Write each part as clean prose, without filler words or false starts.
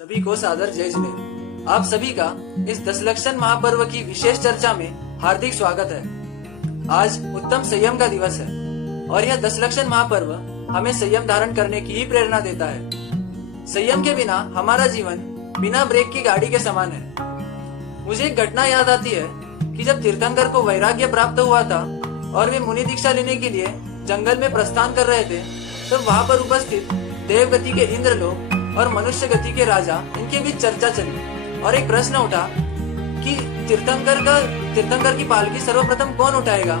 सभी को सादर जय जिनेन्द्र। आप सभी का इस दशलक्षण महापर्व की विशेष चर्चा में हार्दिक स्वागत है। आज उत्तम संयम का दिवस है और यह दशलक्षण महापर्व हमें संयम धारण करने की ही प्रेरणा देता है। संयम के बिना हमारा जीवन बिना ब्रेक की गाड़ी के समान है। मुझे एक घटना याद आती है कि जब तीर्थंकर को वैराग्य प्राप्त हुआ था और वे मुनि दीक्षा लेने के लिए जंगल में प्रस्थान कर रहे थे, तब वहां पर उपस्थित देवगति के इंद्रलोक और मनुष्य गति के राजा इनके बीच चर्चा चली और एक प्रश्न उठा कि तीर्थंकर की पालकी सर्वप्रथम कौन उठाएगा।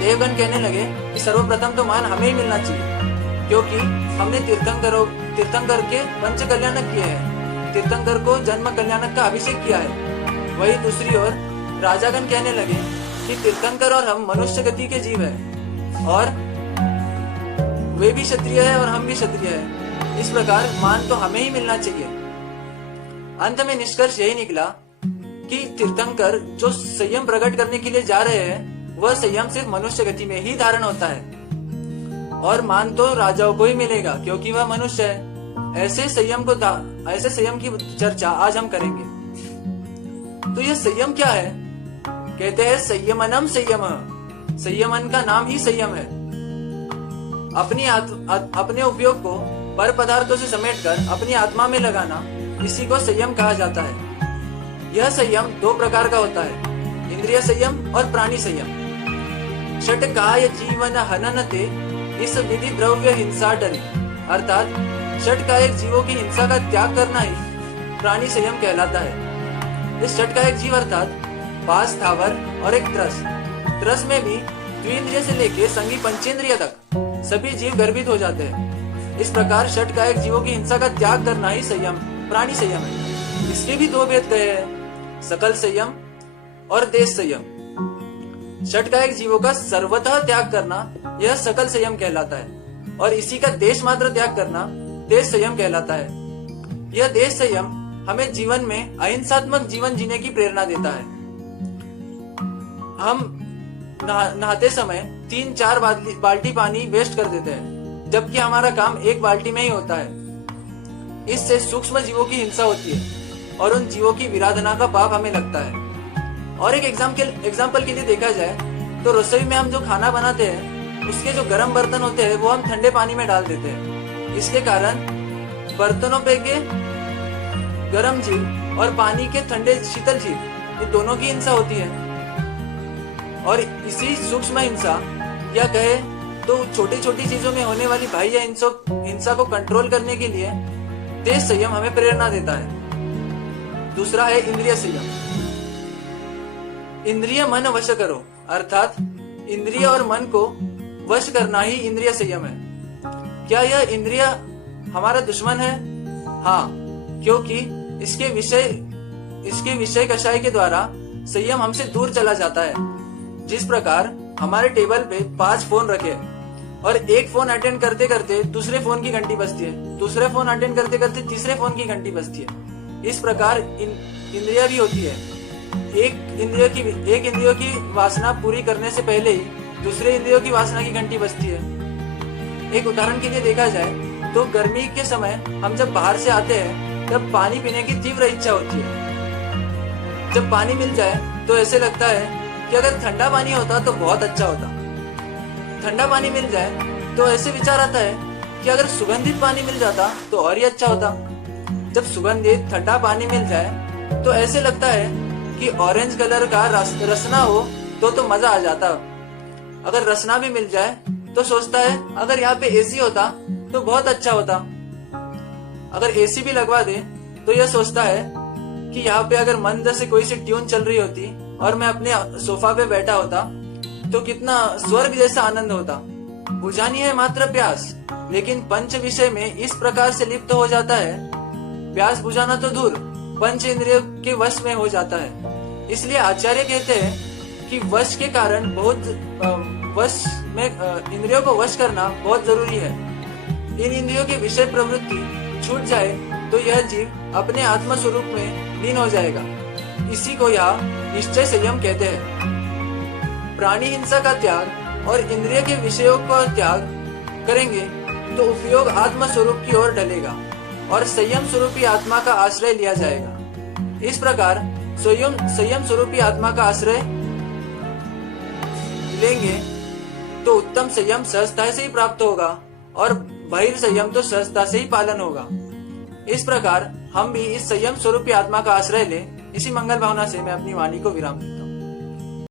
देवगण कहने लगे कि सर्वप्रथम तो मान हमें ही मिलना चाहिए, क्योंकि हमने तीर्थंकर के पंच कल्याणक किए हैं, तीर्थंकर को जन्म कल्याणक का अभिषेक किया है। वही दूसरी ओर राजागण कहने लगे कि तीर्थंकर और हम मनुष्य गति के जीव है और वे भी क्षत्रिय है और हम भी क्षत्रिय है, इस प्रकार मान तो हमें ही मिलना चाहिए। अंत में निष्कर्ष यही निकला कि तीर्थंकर जो संयम प्रकट करने के लिए जा रहे हैं, वह संयम सिर्फ मनुष्य गति में ही धारण होता है और मान तो राजाओं को ही मिलेगा, क्योंकि वह मनुष्य है। ऐसे संयम की चर्चा आज हम करेंगे। तो यह संयम क्या है? कहते हैं संयमनम संयम। संयमन का नाम ही संयम है। अपने उपयोग को पर पदार्थों से समेटकर अपनी आत्मा में लगाना, इसी को संयम कहा जाता है। यह संयम दो प्रकार का होता है, इंद्रिय संयम और प्राणी संयम। षट काय जीवन हननते इस विधि द्रव्य हिंसा डरी, अर्थात षट कायक जीवों की हिंसा का त्याग करना ही प्राणी संयम कहलाता है। इस षट कायक जीव अर्थात 5 स्थावर और एक त्रस में भी द्विंद्रिय से लेकर संगी पंचेंद्रिय तक सभी जीव गर्भित हो जाते हैं। इस प्रकार षट कायक जीवों की हिंसा का त्याग करना ही संयम प्राणी संयम है। इसके भी दो भेद कहे हैं, सकल संयम और देश संयम। षट कायक जीवों का सर्वतः त्याग करना यह सकल संयम कहलाता है और इसी का देश मात्र त्याग करना देश संयम कहलाता है। यह देश संयम हमें जीवन में अहिंसात्मक जीवन जीने की प्रेरणा देता है। हम नहाते समय 3-4 बाल्टी पानी वेस्ट कर देते हैं, जबकि हमारा काम एक बाल्टी में ही होता है। इससे सूक्ष्म जीवों की हिंसा होती है और उन जीवों की विराधना का पाप हमें लगता है। और एक एग्जाम्पल के लिए देखा जाए तो रसोई में हम जो खाना बनाते हैं, उसके जो गर्म बर्तन होते हैं वो हम ठंडे पानी में डाल देते हैं। इसके कारण बर्तनों पे के गर्म जीव और पानी के ठंडे शीतल जीव, ये दोनों की हिंसा होती है। और इसी सूक्ष्म हिंसा या कहे तो छोटी छोटी चीजों में होने वाली बाह्य हिंसा को कंट्रोल करने के लिए देश संयम हमें प्रेरणा देता है। दूसरा है इंद्रिय संयम। इंद्रिय मन वश करो, अर्थात इंद्रिय और मन को वश करना ही इंद्रिय संयम है। क्या यह इंद्रिय हमारा दुश्मन है? हाँ, क्योंकि इसके विषय कषाय के द्वारा संयम हमसे दूर चला जाता है। जिस प्रकार हमारे टेबल पे 5 फोन रखे और एक फोन अटेंड करते करते दूसरे फोन की घंटी बजती है, दूसरे फोन अटेंड करते करते तीसरे फोन की घंटी बजती है। इस प्रकार इंद्रिया भी होती है। एक इंद्रियों की वासना पूरी करने से पहले ही दूसरे इंद्रियों की वासना की घंटी बजती है। एक उदाहरण के लिए देखा जाए तो गर्मी के समय हम जब बाहर से आते हैं, तब पानी पीने की तीव्र इच्छा होती है। जब पानी मिल जाए तो ऐसे लगता है कि अगर ठंडा पानी होता तो बहुत अच्छा होता। ठंडा पानी मिल जाए तो ऐसे विचार आता है कि अगर सुगंधित पानी मिल जाता तो और ही अच्छा होता। जब सुगंधित ठंडा पानी मिल जाए तो ऐसे लगता है कि ऑरेंज कलर का रसना हो तो मजा आ जाता। अगर रसना भी मिल जाए तो सोचता है अगर यहाँ पे एसी होता तो बहुत अच्छा होता। अगर एसी भी लगवा दे तो यह सोचता है कि यहाँ पे अगर मंद से कोई सी ट्यून चल रही होती और मैं अपने सोफा पे बैठा होता तो कितना स्वर्ग जैसा आनंद होता। बुझानी है मात्र प्यास, लेकिन पंच विषय में इस प्रकार से लिप्त हो जाता है, प्यास बुझाना तो दूर, पंच इंद्रियों के वश में हो जाता है। इसलिए आचार्य कहते हैं कि वश के कारण इंद्रियों को वश करना बहुत जरूरी है। इन इंद्रियों की विषय प्रवृत्ति छूट जाए तो यह जीव अपने आत्म स्वरूप में लीन हो जाएगा। इसी को यहाँ निश्चय संयम कहते हैं। प्राणी हिंसा का त्याग और इंद्रिय के विषयों का त्याग करेंगे तो उपयोग आत्म स्वरूप की ओर ढलेगा। और संयम स्वरूपी आत्मा का आश्रय लिया जाएगा। इस प्रकार संयम स्वरूपी आत्मा का आश्रय लेंगे तो उत्तम संयम सहजता से ही प्राप्त होगा और बहिर्संयम तो सहजता से ही पालन होगा। इस प्रकार हम भी इस संयम स्वरूपी आत्मा का आश्रय लें। इसी मंगल भावना से मैं अपनी वाणी को विराम देता हूं।